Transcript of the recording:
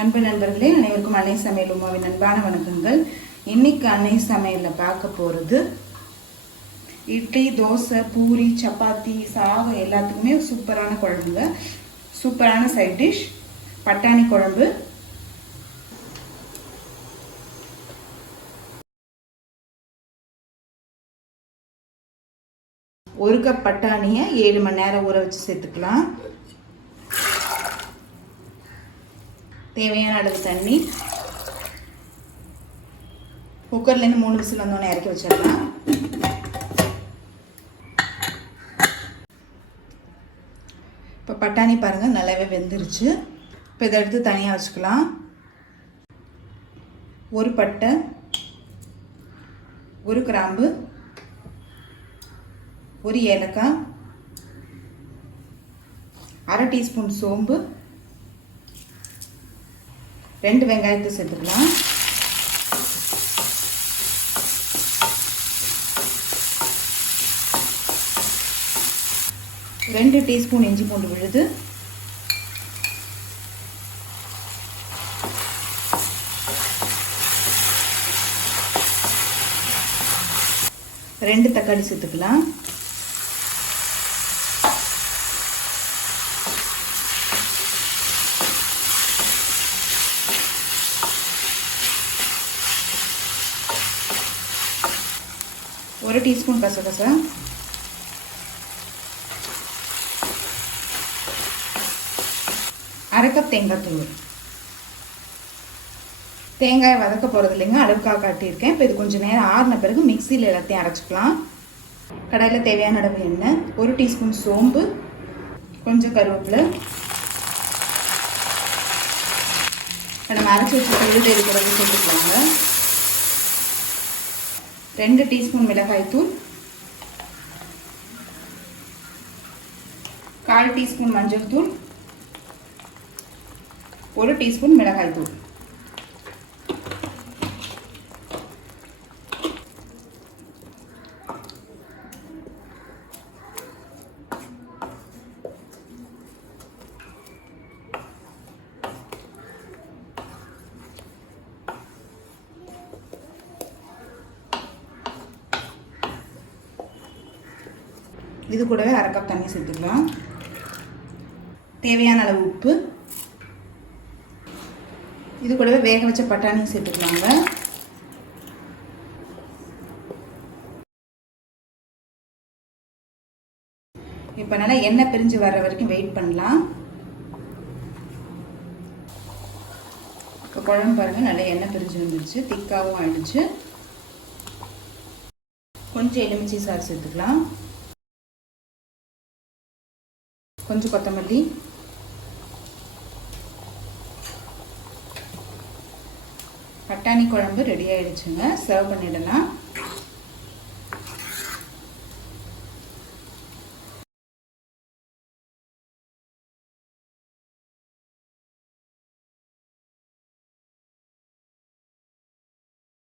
அன்பு நண்பர்களே, அனைவருக்கும் அன்னை சமையல் உமாவின் அன்பான வணக்கங்கள். இன்னைக்கு அன்னை சமையலில் பார்க்க போகிறது இட்லி, தோசை, பூரி, சப்பாத்தி, சாதம் எல்லாத்துக்குமே சூப்பரான குழம்புங்க. சூப்பரான சைட் டிஷ் பட்டாணி குழம்பு. ஒரு கப் பட்டாணியை 7 மணி நேரம் ஊற வச்சு சேர்த்துக்கலாம். தேவையான அளவு தண்ணி. குக்கர்லேருந்து 3 விசில் வந்தோடனே இறக்கி வச்சிடலாம். இப்போ பட்டாணி பாருங்கள் நல்லாவே வெந்துருச்சு. இப்போ இதை எடுத்து தனியாக வச்சுக்கலாம். ஒரு பட்டை, ஒரு கிராம்பு, ஒரு ஏலக்காய், 1/2 டீஸ்பூன் சோம்பு, 2 வெங்காயத்தை சேர்த்துக்கலாம். ரெண்டு டீஸ்பூன் இஞ்சி பூண்டு விழுது, ரெண்டு தக்காளி சேர்த்துக்கலாம். ஒரு டீஸ்பூன் கசகசா, அரை கப் தேங்காய் தூள். தேங்காயை வதக்க போகிறது இல்லைங்க, அளவுக்காக காட்டியிருக்கேன். இப்போ இது கொஞ்சம் நேரம் ஆறின பிறகு மிக்சியில் எல்லாத்தையும் அரைச்சிக்கலாம். கடாயில் தேவையான அளவு எண்ணெய், ஒரு டீஸ்பூன் சோம்பு, கொஞ்சம் கருவேப்பிலை, இப்போ நம்ம அரைச்சி வச்சு விழுது இருக்கிறது சேர்த்துக்கலாங்க. 2 டீஸ்பூன் மிளகாய் தூள், 1/4 டீஸ்பூன் மஞ்சள் தூள், 1 டீஸ்பூன் மிளகாய் தூள். இது கூடவே 1/2 கப் தண்ணி சேர்த்துக்கலாம். தேவையான அளவு உப்பு. இது கூடவே வேக வச்ச பட்டாணியும் சேர்த்துக்கலாங்க. இப்போ நல்லா எண்ணெய் பிரிஞ்சு வர்ற வரைக்கும் வெயிட் பண்ணலாம். இப்போ குழம்பு பாருங்கள், நல்லா எண்ணெய் பிரிஞ்சு வந்துடுச்சு, திக்காகவும் ஆயிடுச்சு. கொஞ்சம் எலுமிச்சை சாறு சேர்த்துக்கலாம். கொஞ்சம் கொத்தமல்லி, பட்டாணி குழம்பு ரெடி ஆயிடுச்சுங்க. சர்வ் பண்ணிடலாம்.